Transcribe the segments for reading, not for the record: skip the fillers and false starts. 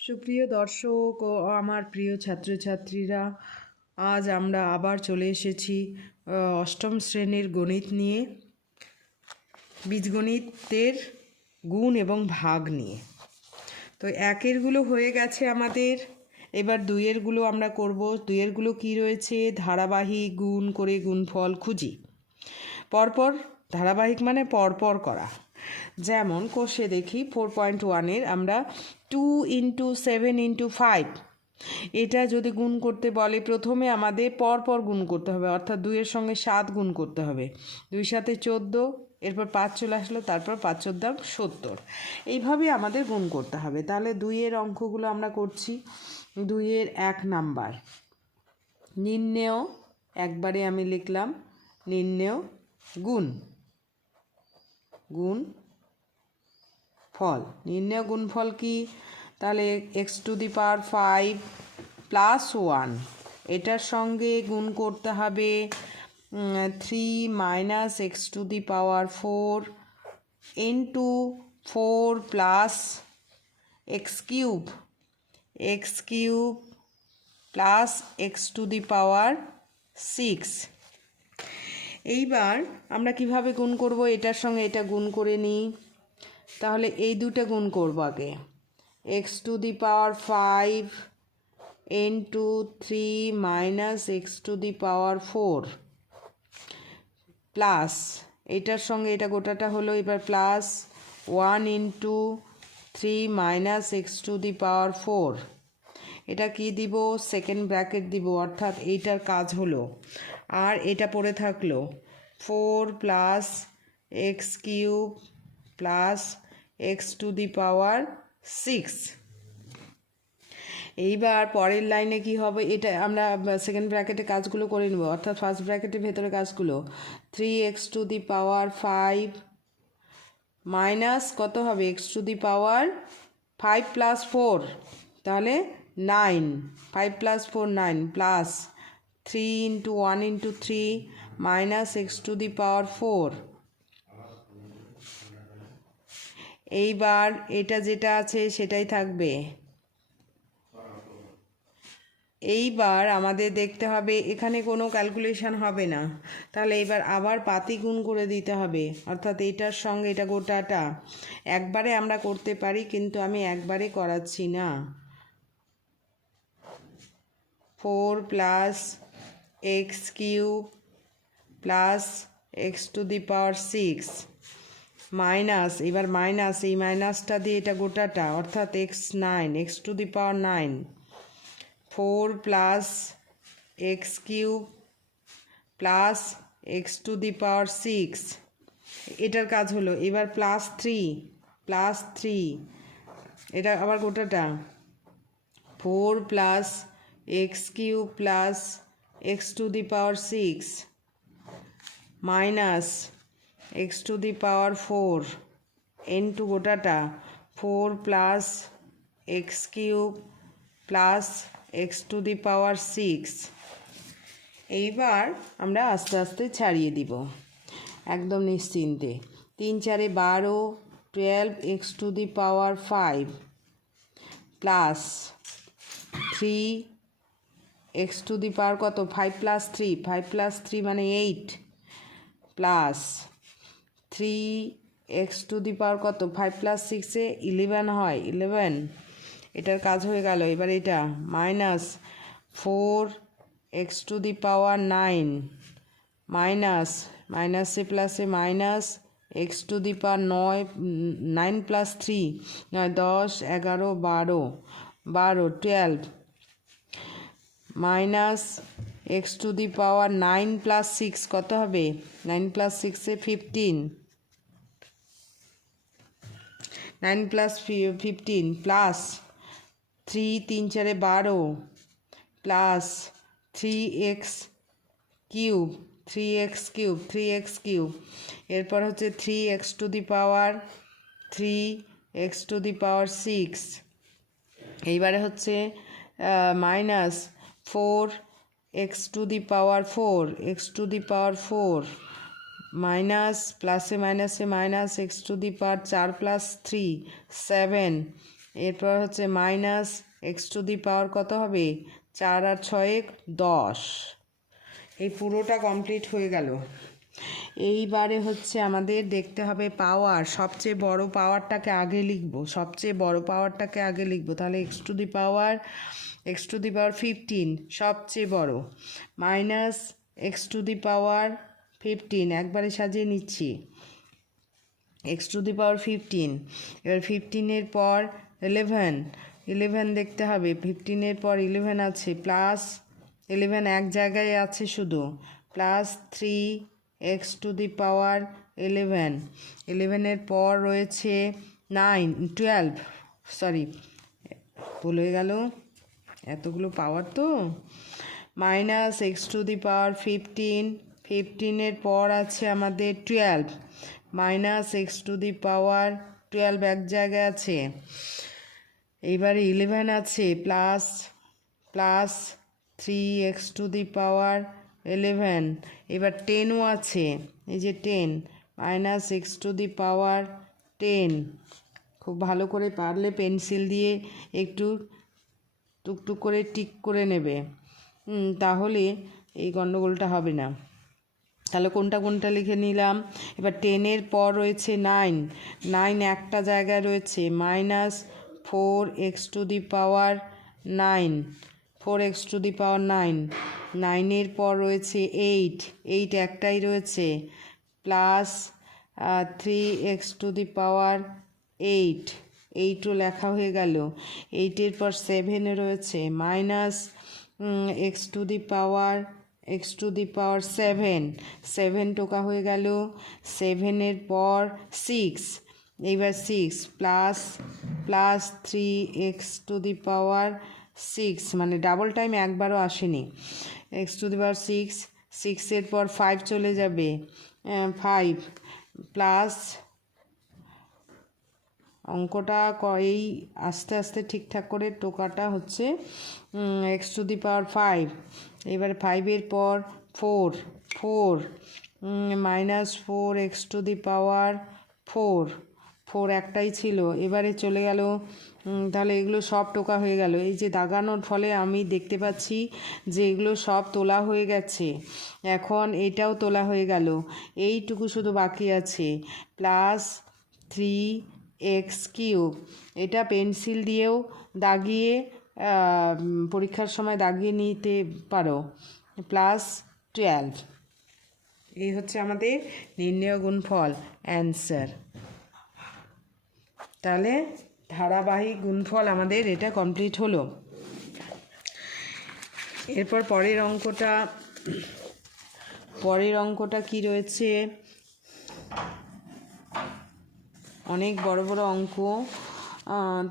সুপ্রিয় দর্শক ও আমার প্রিয় ছাত্রছাত্রীরা, আজ আমরা আবার চলে এসেছি অষ্টম শ্রেণীর গণিত নিয়ে, বীজগণিতের গুণ এবং ভাগ নিয়ে। তো একেরগুলো হয়ে গেছে আমাদের, এবার দুইয়েরগুলো আমরা করব। দুইয়েরগুলো কি রয়েছে? ধারাবাহিক গুণ করে গুণফল খুঁজি। পরপর, ধারাবাহিক মানে পরপর করা। যেমন কোষে দেখি 4.1-এর আমরা 2 × 7 × 5, এটা যদি গুণ করতে বলে প্রথমে আমাদের পরপর গুণ করতে হবে, অর্থাৎ 2-এর সঙ্গে 7 গুণ করতে হবে। 2 × 7 = 14, এরপর 5 চলে আসলো, তারপর 5 × 14 = 70। এইভাবে আমাদের গুণ করতে হবে। তাহলে 2-এর অঙ্কগুলো আমরা করছি। 2-এর 1 নাম্বার নির্ণেয়, একবারে আমি লিখলাম নির্ণেয় গুণ ফল। নির্ণেয় গুণফল কি? তাহলে x⁵ + 1, এটার সঙ্গে গুণ করতে হবে 3 - x⁴ * 4 + x³ + x⁶। এইবার আমরা কিভাবে গুণ করব? এটার সঙ্গে এটা গুণ করে নিই। তাহলে এই দুটো গুণ করব আগে। x⁵ * 3 - x⁴ প্লাস, এটার সঙ্গে এটা গোটাটা হলো, এবার প্লাস 1 × 3 - x⁴। এটা কি দিব? সেকেন্ড ব্র্যাকেট দিব, অর্থাৎ এইটার কাজ হলো। আর এটা পড়ে থাকলো 4 + x³ + x⁶। এইবার পরের লাইনে কি হবে? এটা আমরা সেকেন্ড ব্র্যাকেটে কাজগুলো করে নেব, অর্থাৎ ফার্স্ট ব্র্যাকেটের ভেতরে কাজগুলো 3x⁵ মাইনাস কত হবে? x⁵ 5 + 4, তাহলে 9, 5 + 4 9, প্লাস 3 × 1 × 3 - x⁴। এইবার এটা যেটা আছে সেটাই থাকবে। এইবার আমাদের দেখতে হবে, এখানে কোনো ক্যালকুলেশন হবে না, তাহলে এবার আবার পাতি গুণ করে দিতে হবে, অর্থাৎ এটার সঙ্গে এটা গোটাটা। একবারে আমরা করতে পারি, কিন্তু আমি একবারে করাচ্ছি না। 4 + x³ + x⁶ মাইনাস, এবার মাইনাস, এই মাইনাসটা দিয়ে এটা গোটাটা, অর্থাৎ x9, x⁹ 4 + x³ + x⁶, এটার কাজ হলো। এবার +3, এটা আবার গোটাটা 4 + x³ + x⁶ minus x⁴ into গোটাটা 4 + x³ + x⁶। এইবার আমরা আস্তে আস্তে ছাড়িয়ে দিব, একদম নিশ্চিন্তে। 3 × 4 = 12, 12 x⁵ প্লাস 3 x⁵ কত? 5 + 3, 5 + 3 মানে 8, প্লাস 3 x⁵ কত? 5 + 6 11 হয়, 11, এটার কাজ হয়ে গেল। এবার এটা মাইনাস 4 x⁵ 9 মাইনাস, মাইনাসে প্লাসে মাইনাস x⁵ 9, 9 + 3 9, 10 11 12, 12 মাইনাস x⁵ 9 + 6 কত হবে? 9 + 6 15, 9 + 15 প্লাস 3 3 × 4 = 12 প্লাস 3x³, এরপর হচ্ছে 3x⁵, এইবারে হচ্ছে মাইনাস 4 x⁴, মাইনাস প্লাসে মাইনাসে মাইনাস x⁴ 4 + 3 7, এরপর হচ্ছে মাইনাস এক্স টু দি পাওয়ার কত হবে, 4 আর 6 10। এই পুরোটা কমপ্লিট হয়ে গেল। এইবারে হচ্ছে আমাদের দেখতে হবে পাওয়ার, সবচেয়ে বড় পাওয়ারটাকে আগে লিখব, সবচেয়ে বড় পাওয়ারটাকে আগে লিখব। তাহলে এক্স টু দি পাওয়ার 15 সবচেয়ে বড়, মাইনাস এক্স টু দি পাওয়ার 15 একবারে সাজিয়ে নিচ্ছি, এক্স টু দি পাওয়ার 15। এবার 15-এর পর 11 দেখতে হবে, 15-এর পর 11 আছে, প্লাস 11 এক জায়গায় আছে শুধু, প্লাস 3 এক্স টু দি পাওয়ার 11-এর পর রয়েছে 12 ভুল হয়ে গেল, এতগুলো পাওয়ার তো, মাইনাস এক্স টু দি পাওয়ার 15-এর পর আছে আমাদের 12, minus x to the power 12 এক জায়গায় আছে, এইবারে 11 আছে, প্লাস 3 এক্স টু দি পাওয়ার 11, এবার 10ও আছে, এই যে 10, minus x to the power 10। খুব ভালো করে পারলে পেন্সিল দিয়ে একটু টুকটুক করে টিক করে নেবে, তাহলে এই গণ্ডগোলটা হবে না। তাহলে কোনটা লিখে নিলাম। এবার 10-এর পর রয়েছে 9 একটা জায়গায় রয়েছে, মাইনাস 4 এক্স টু দি পাওয়ার 9, 9-এর পর রয়েছে 8 একটাই রয়েছে, প্লাস 3 এক্স টু দি পাওয়ার 8ও লেখা হয়ে গেল। 8-এর পর 7 রয়েছে, মাইনাস এক্স টু দি পাওয়ার 7 টোকা হয়ে গেল। 7-এর পর 6, এইবার 6 plus 3 x to the power 6, মানে ডাবল টাইম একবারও আসেনি, এক্স টু দি পাওয়ার 6-এর পর 5 চলে যাবে, 5 প্লাস অঙ্কটা এই আস্তে আস্তে ঠিকঠাক করে টোকাটা হচ্ছে এক্স টু দি পাওয়ার 5, এবার 5-এর পর 4 minus 4 x to the power 4 একটাই ছিল, এবারে চলে গেল। তাহলে এগুলো সব টোকা হয়ে গেল। এই যে দাগানোর ফলে আমি দেখতে পাচ্ছি যে এগুলো সব তোলা হয়ে গেছে, এখন এটাও তোলা হয়ে গেল, এইটুকু শুধু বাকি আছে, প্লাস 3x³ এটা পেন্সিল দিয়েও দাগিয়ে পরীক্ষার সময় দাগিয়ে নিতে পারো, প্লাস 12। এই হচ্ছে আমাদের নির্ণেয় গুণফল অ্যান্সার। তাহলে ধারাবাহিক গুণফল আমাদের এটা কমপ্লিট হলো। এরপর পরের অঙ্কটা কি রয়েছে, অনেক বড় বড় অঙ্ক,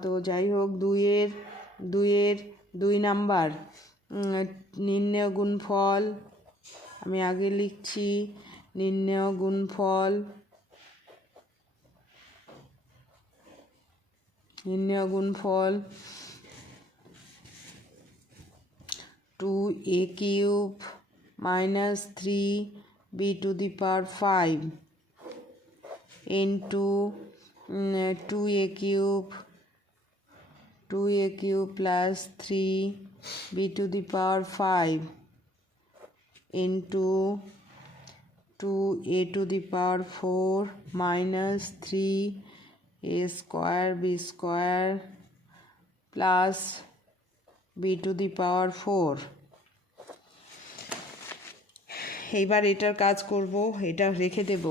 তো যাই হোক 2 নাম্বার নির্ণেয় গুণফল, আমি আগে লিখছি নির্ণেয় গুণফল 2a³ minus 3b to the power 5 into 2a³ plus 3b to the power 5 into 2a to the power 4 minus 3a square b square plus b to the power 4। এইবার এটার কাজ করব, এটা রেখে দেব,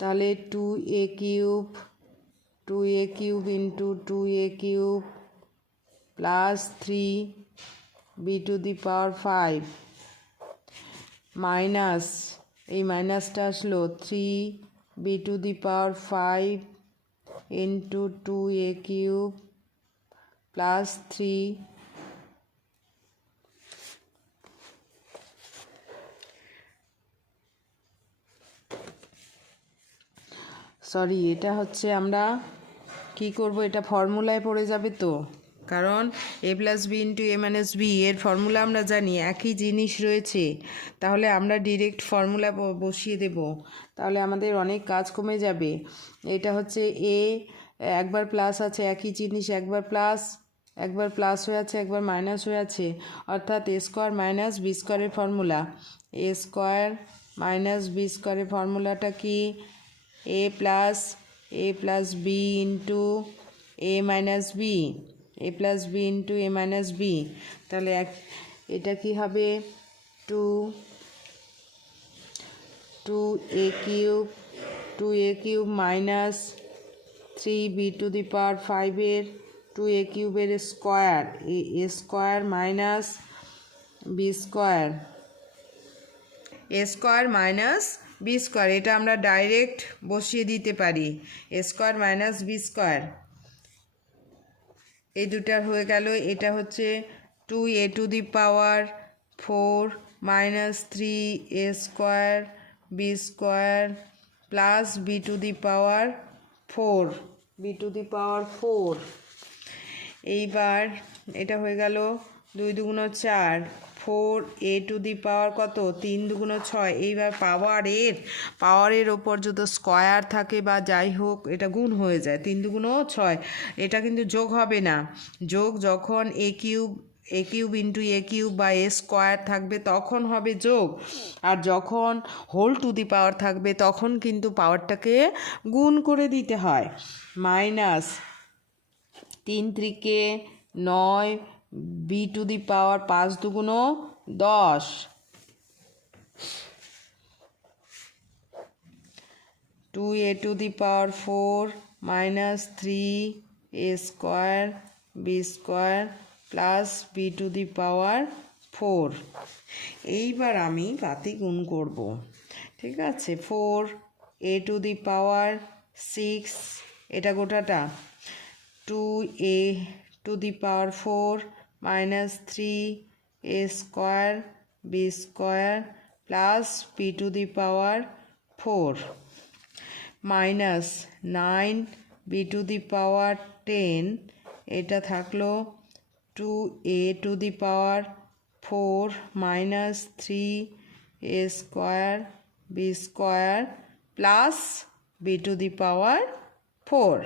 তাহলে 2a³ into 2a³ plus 3b to the power 5 minus, এই মাইনাসটা আসলো 3b to the power 5 into 2a³ plus 3 এটা হচ্ছে আমরা কি করব, এটা ফর্মুলায় পড়ে যাবে তো, কারণ a+b × a-b এর ফর্মুলা আমরা জানি, একই জিনিস রয়েছে, তাহলে আমরা ডিরেক্ট ফর্মুলা বসিয়ে দেব, তাহলে আমাদের অনেক কাজ কমে যাবে। এটা হচ্ছে a একবার প্লাস আছে, একই জিনিস একবার প্লাস হয়ে আছে, একবার মাইনাস হয়ে আছে, অর্থাৎ এ স্কোয়ার মাইনাস বি স্কোয়ারের formula. A square minus B স্কোয়ারের ফর্মুলাটা কি? A plus B into a minus b, a plus B into a minus b. তাহলে এটা কি হবে? Two a cube minus 3b to the power 5-এর 2a কিউবের square, a square minus B square, a square minus B square. এটা আমরা direct বসিয়ে দিতে পারি, a square minus B square. এই দুটার হয়ে গেল। এটা হচ্ছে 2a to the power 4 minus 3a square b square plus b to the power 4। এইবার এটা হয়ে গেল 2 দুগুণ 4, 4a টু দি পাওয়ার কত? 3 দুগুণ 6। এইবার পাওয়ারের ওপর যত স্কোয়ার থাকে বা যাই হোক এটা গুণ হয়ে যায়, 3 দুগুণ 6। এটা কিন্তু যোগ হবে না, যোগ যখন এ কিউব ইন্টু এ কিউব বা এ স্কোয়ার থাকবে তখন হবে যোগ, আর যখন হোল টু দি পাওয়ার থাকবে তখন কিন্তু পাওয়ারটাকে গুণ করে দিতে হয়। Minus 3 × 9 b to the power 5 দুগুণ 10, 2a to the power 4 minus 3a square b square plus b to the power 4। এইবার আমি পাতি গুণ করব, ঠিক আছে। 4a টু দি পাওয়ার 6, এটা গোটাটা, 2a to the power 4 minus 3a square b square plus b to the power 4 minus 9b to the power 10, এটা থাকলো 2a to the power 4 minus 3a square b square plus b to the power 4।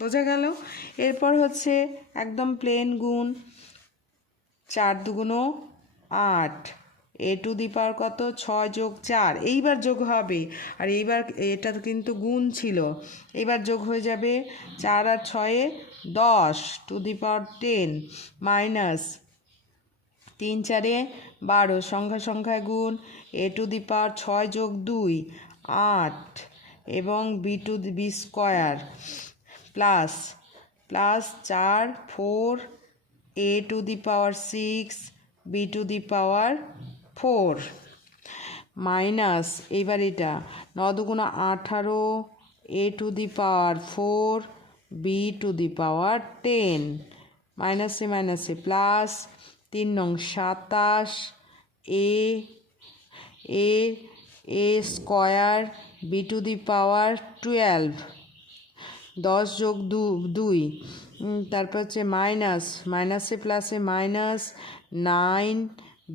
বোঝা গেল? এরপর হচ্ছে একদম plane গুণ, 4 দুগুণ 8, এ to the পাওয়ার কত? 6 যোগ 4। এইবার যোগ হবে, আর এইবার এটা কিন্তু গুণ ছিল, এইবার যোগ হয়ে যাবে। 4 আর 6 10 টু দি পাওয়ার 10 মাইনাস 3 4 12, সংখ্যায় গুণ, এ টু দি পাওয়ার 6 যোগ 2 8 এবং b square plus 4 4 a to the power 6 b to the power 4 minus, এইবার এটা 9 দুগুণ 18 a to the power 4 b to the power 10 মাইনাসে প্লাস 3 নং 27 a square b to the power 12, 10 যোগ 2, তারপর হচ্ছে মাইনাসে প্লাসে minus 9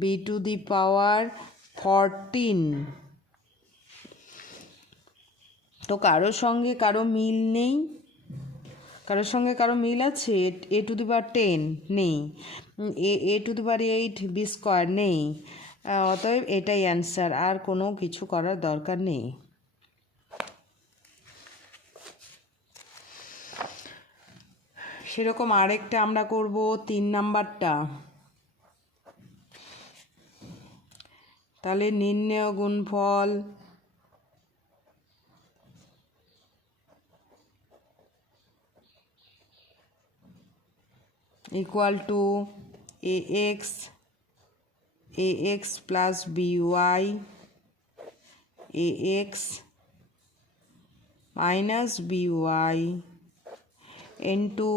b to the power 14। তো কারোর সঙ্গে কারো মিল নেই, কারোর সঙ্গে কারো মিল আছে? এ টু দি পাওয়ার 10 নেই, a to the power 8 b square নেই, অতএব এটাই অ্যান্সার, আর কোনো কিছু করার দরকার নেই। সেরকম আরেকটা আমরা করব 3 নাম্বারটা। তাহলে নির্ণেয় গুণফল equal to ax plus by ax minus by into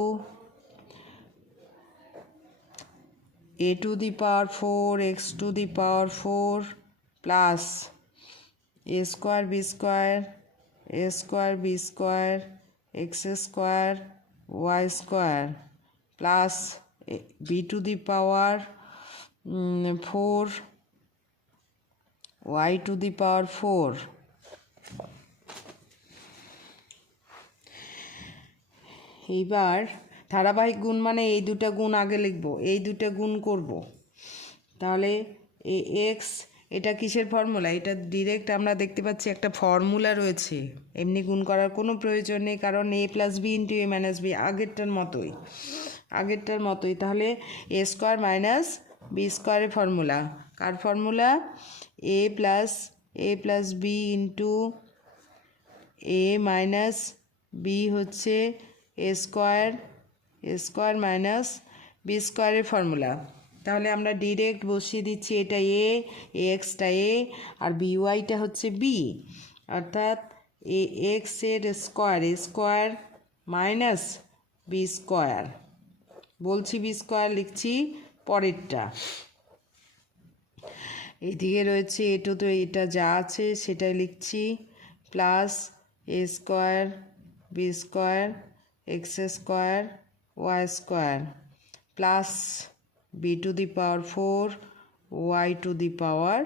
a to the power 4 x to the power 4 plus a square b square b square x square y square plus b to the power 4 y to the power 4। এইবার ধারাবাহিক গুণ মানে এই দুটা গুণ আগে লিখব, এই দুটা গুণ করব। তাহলে এ এক্স, এটা কিসের ফর্মুলা? এটা ডিরেক্ট আমরা দেখতে পাচ্ছি একটা ফর্মুলা রয়েছে, এমনি গুণ করার কোনো প্রয়োজন নেই, কারণ এ plus B into a minus B আগেরটার মতোই। তাহলে এ স্কোয়ার মাইনাস বি স্কোয়ারের formula, car formula? A plus B into a minus B হচ্ছে এ স্কোয়ার মাইনাস বি স্কোয়ারের ফর্মুলা। তাহলে আমরা ডিরেক্ট বসিয়ে দিচ্ছি, এটা এ এক্সটা এ আর বি ওয়াইটা হচ্ছে বি, অর্থাৎ এ এক্সের স্কোয়ার মাইনাস বি স্কোয়ার, বলছি বি স্কোয়ার, লিখছি পরেরটা। এইদিকে রয়েছে এটু, তো এটা যা আছে সেটাই লিখছি, plus a square b square x square y square plus b to the power 4 y to the power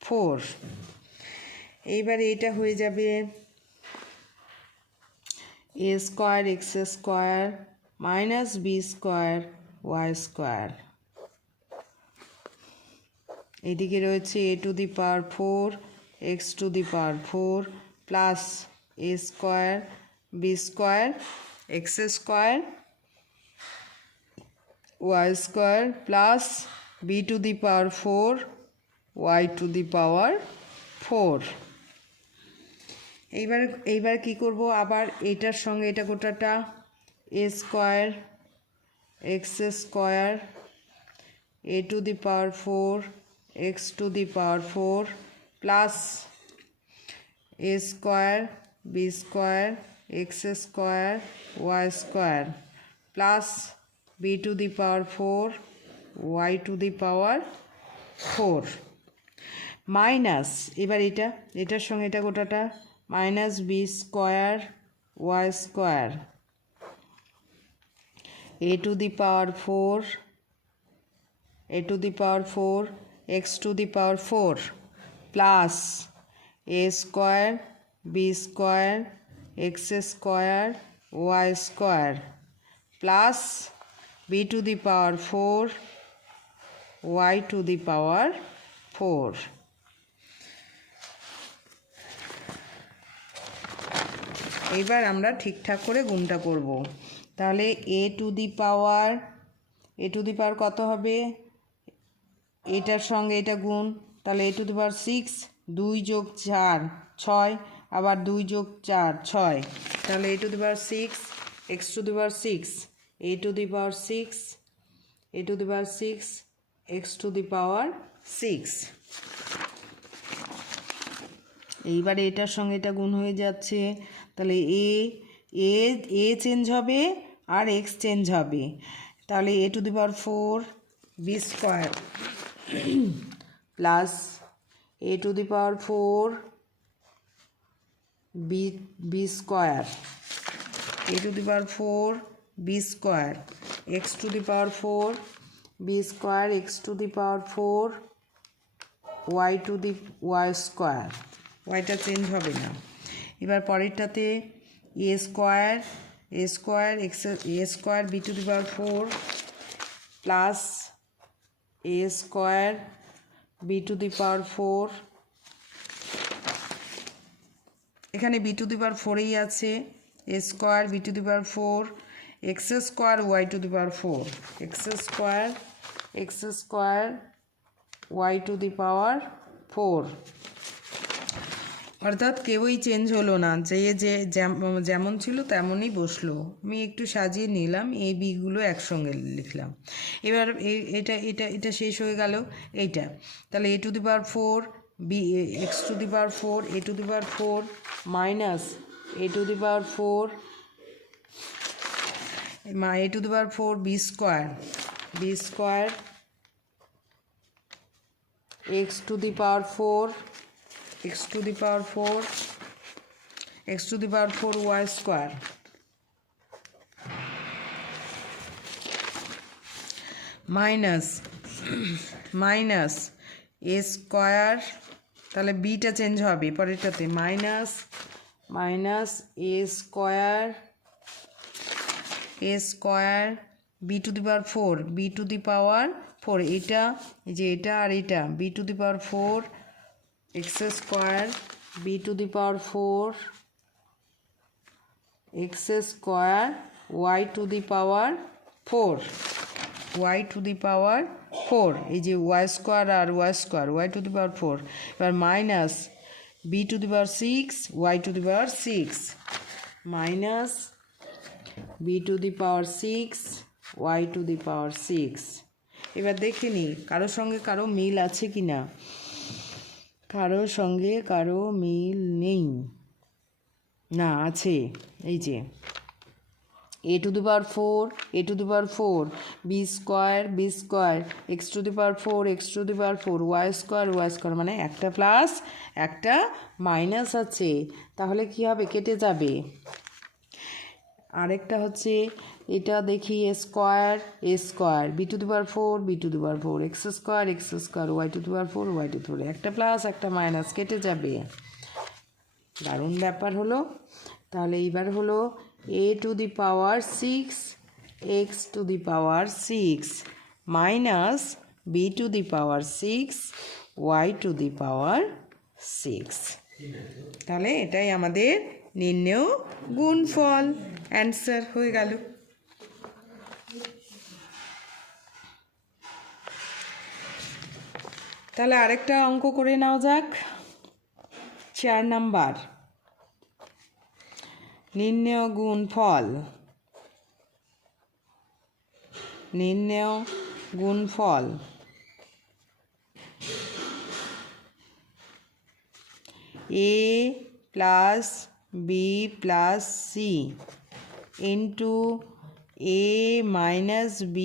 4। এইবার এটা হয়ে যাবে a square x square minus B square y square. এইদিকে রয়েছে a to the power 4 x to the power 4 plus a square b square x square y square plus b to the power 4 y to the power 4। এইবার কি করব? আবার এটার সঙ্গে এটা গোটাটা a square x square a to the power 4 x to the power 4 plus a square b square x square y square plus b to the power 4 y to the power 4 minus, এবার এটার সঙ্গে এটা গোটাটা minus B square y square a to the power 4 x to the power 4 plus a square b square x square y square plus b to the power 4 y to the power 4। এইবার আমরা ঠিকঠাক করে গুণটা করব। তাহলে a to the পাওয়ার কত হবে? এটার সঙ্গে এটা গুণ, তাহলে এ টু দি পাওয়ার 6, 2 যোগ 4 6, আবার 2 যোগ 4 6, তাহলে a to the power 6 x to the power 6 a to the power 6 x to the power 6। এইবারে এটার সঙ্গে এটা গুণ হয়ে যাচ্ছে, তাহলে এ চেঞ্জ হবে আর এক্স চেঞ্জ হবে, তাহলে a to the power 4 b square plus a to the power 4 b square a to the power 4 b square x to the power 4 b square x to the power 4 y to the y square, ওয়াইটা change হবে না। এবার পরেরটাতে a square b to the power 4 plus a square b to the power 4, এখানে b to the power 4ই আছে, a square b to the power 4 x square y to the power 4 x square y to the power 4। অর্থাৎ কেউই change হলো না, যে যেমন ছিল তেমনই বসলো। আমি একটু সাজিয়ে নিলাম, এই বিগুলো একসঙ্গে লিখলাম। এবার এটা শেষ হয়ে গেল এইটা, তাহলে a to the power 4 b x to the power 4 a to the power 4 minus a to the power 4 a to the power 4 b square x to the power 4 x to the power 4 y square minus a square, তাহলে বিটা change হবে পরেরটাতে, minus a square a square b to the power 4 b to the power 4 এটা এই যে এটা আর এটা b to the power 4 x square b to the power 4 x square y to the power 4 y to the power 4 এই যে y square আর y square y to the power 4 এবার minus b to the power 6 y to the power 6 minus b to the power 6 y to the power 6 এবার দেখে নিই কারোর সঙ্গে কারো মিল আছে কি না কারোর সঙ্গে কারো মিল নেই না আছে এই যে a to the power 4 a to the power 4 b square x to the power 4 x to the power 4 y square মানে একটা প্লাস একটা মাইনাস আছে তাহলে কি হবে কেটে যাবে আরেকটা হচ্ছে এটা দেখি a square b to the power 4 b to the power 4 x square y to the power 4 y to the power একটা প্লাস একটা মাইনাস কেটে যাবে দারুণ ব্যাপার হলো তাহলে এইবার হলো a to the power 6 x to the power 6 minus b to the power 6 y to the power 6 তাহলে এটাই আমাদের নির্ণেয় গুণফল অ্যান্সার হয়ে গেল তাহলে আরেকটা অঙ্ক করে নাও যাক 4 নাম্বার নির্ণেয় গুণফল a plus b plus c into a minus b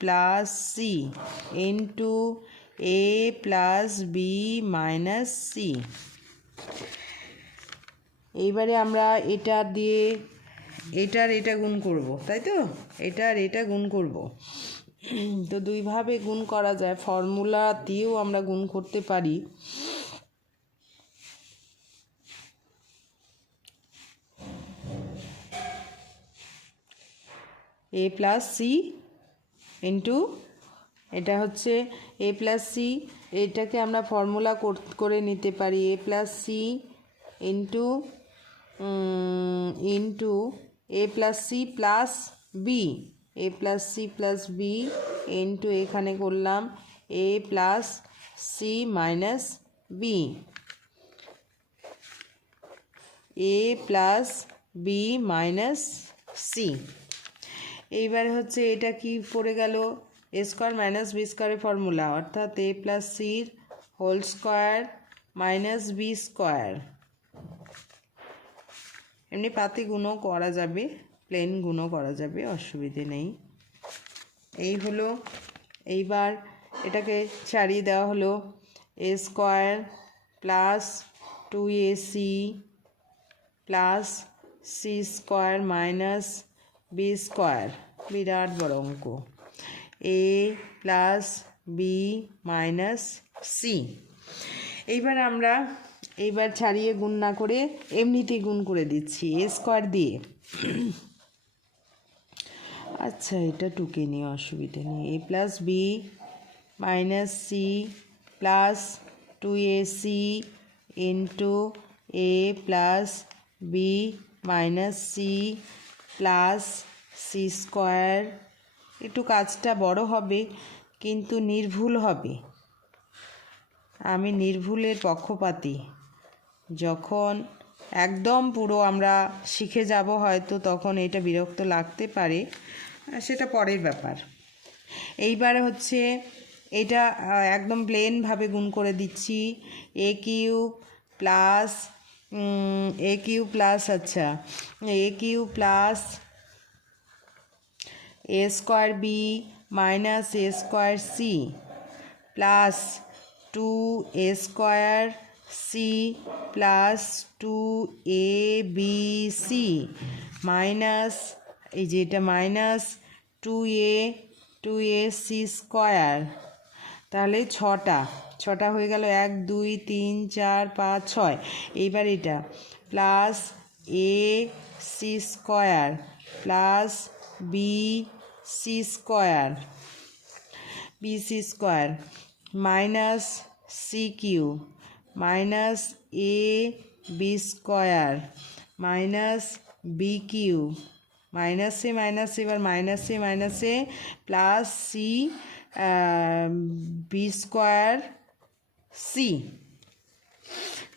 plus c into a plus b minus c এইবারে আমরা এটা দিয়ে এটা গুণ করব তাই তো এটা গুণ করব তো দুইভাবে গুণ করা যায় ফর্মুলা দিয়েও আমরা গুণ করতে পারি a প্লাস সি ইন্টু এটা হচ্ছে a প্লাস সি এটাকে আমরা ফর্মুলা করে নিতে পারি a plus C into a plus C plus B a plus C plus B into এখানে করলাম a plus C minus B a plus B minus C এইবার হচ্ছে এটা কি পড়ে গেল a স্কোয়ার মাইনাস বি স্কোয়ারের ফর্মুলা অর্থাৎ a প্লাস সির whole square minus B square এমনি পাতি গুণও করা যাবে প্লেন গুণও করা যাবে অসুবিধে নেই এই হলো এইবার এটাকে ছাড়িয়ে দেওয়া হলো a square plus 2ac plus C square minus B square বিরাট বড় অঙ্ক a plus B minus C এইবার ছাড়িয়ে গুণ না করে এমনিতেই গুণ করে দিচ্ছি a স্কোয়ার দিয়ে আচ্ছা এটা টুকে নিয়ে অসুবিধা নেই a plus B minus C plus 2ac into a plus B minus C plus C square একটু কাজটা বড় হবে কিন্তু নির্ভুল হবে আমি নির্ভুলের পক্ষপাতী যখন একদম পুরো আমরা শিখে যাব হয়তো তখন এটা বিরক্ত লাগতে পারে সেটা পরের ব্যাপার এইবার হচ্ছে এটা একদম প্লেনভাবে গুণ করে দিচ্ছি a কিউব প্লাস আচ্ছা a cube plus a square B minus a square C plus 2a square C plus 2abc minus এই যে এটা মাইনাস 2ac স্কোয়ার তাহলে ছটা হয়ে গেল 1 2 3 4 5 6 এইবার এটা plus ac square plus b c square minus c q minus a b square minus b q মাইনাসে এবার মাইনাসে plus c b square c.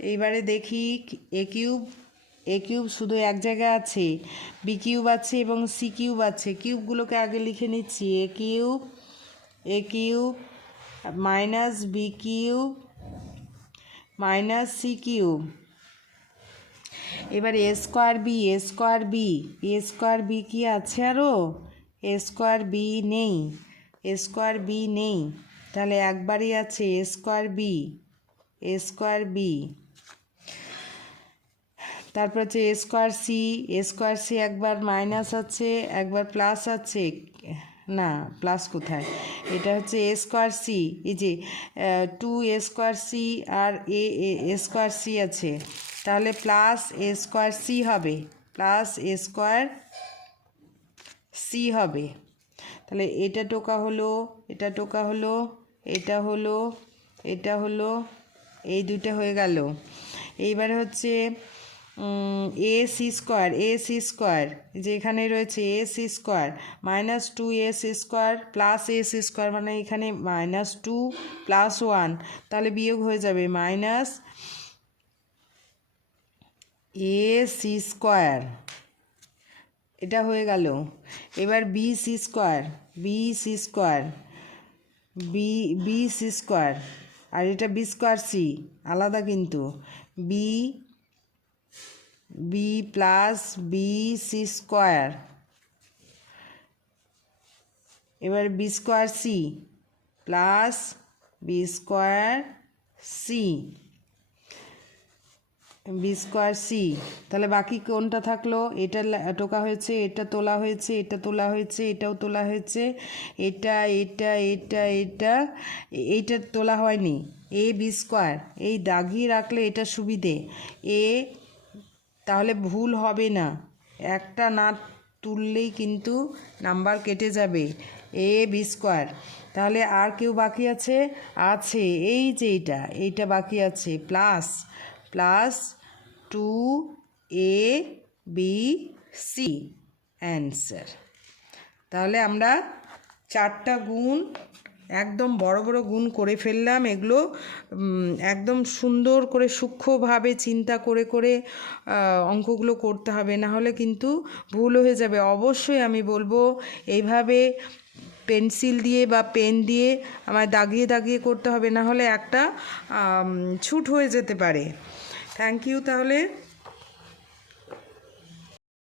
এইবারে দেখি এ কিউব শুধু এক জায়গায় আছে, বি কিউব আছে এবং সি কিউব আছে। কিউবগুলোকে আগে লিখে নিচ্ছি, a cube minus b cube minus c cube. এবার এ স্কোয়ার বি কি আছে আরও? এ স্কোয়ার বি নেই, তাহলে একবারই আছে এ স্কোয়ার বি। তারপর হচ্ছে এ স্কোয়ার সি একবার মাইনাস আছে একবার প্লাস আছে, না প্লাস কোথায়, এটা হচ্ছে এ স্কোয়ার সি, এই যে 2 এ স্কোয়ার সি আর এ স্কোয়ার সি আছে, তাহলে প্লাস এ স্কোয়ার সি হবে, তাহলে এটা টোকা হলো এটা হলো এই দুইটা হয়ে গেল। এইবারে হচ্ছে এ সি স্কোয়ার যে এখানে রয়েছে A C square minus 2 A C square plus A C square, মানে এখানে -2 + 1, তাহলে বিয়োগ হয়ে যাবে মাইনাস এ সি স্কোয়ার, এটা হয়ে গেল। এবার বি সি স্কোয়ার আর এটা বি স্কোয়ার সি আলাদা, কিন্তু b plus b c square, এবার b square C plus b square c, তাহলে বাকি কোনটা থাকলো? এটা টোকা হয়েছে, এটা তোলা হয়েছে, এটাও তোলা হয়েছে, এইটা তোলা হয়নি। এ বি স্কোয়ার এই দাগিয়ে রাখলে এটা সুবিধে, তাহলে ভুল হবে না, একটা না তুললেই কিন্তু নাম্বার কেটে যাবে। এ বি স্কোয়ার, তাহলে আর কেউ বাকি আছে এই যে এইটা বাকি আছে, plus 2 A B C answer. তাহলে আমরা 4টা গুণ একদম বড় বড় গুণ করে ফেললাম। এগুলো একদম সুন্দর করে সূক্ষ্মভাবে চিন্তা করে অঙ্কগুলো করতে হবে, না হলে কিন্তু ভুল হয়ে যাবে। অবশ্যই আমি বলবো এইভাবে পেন্সিল দিয়ে বা পেন দিয়ে আমায় দাগিয়ে করতে হবে, না হলে একটা ছুট হয়ে যেতে পারে। Thank you. তাহলে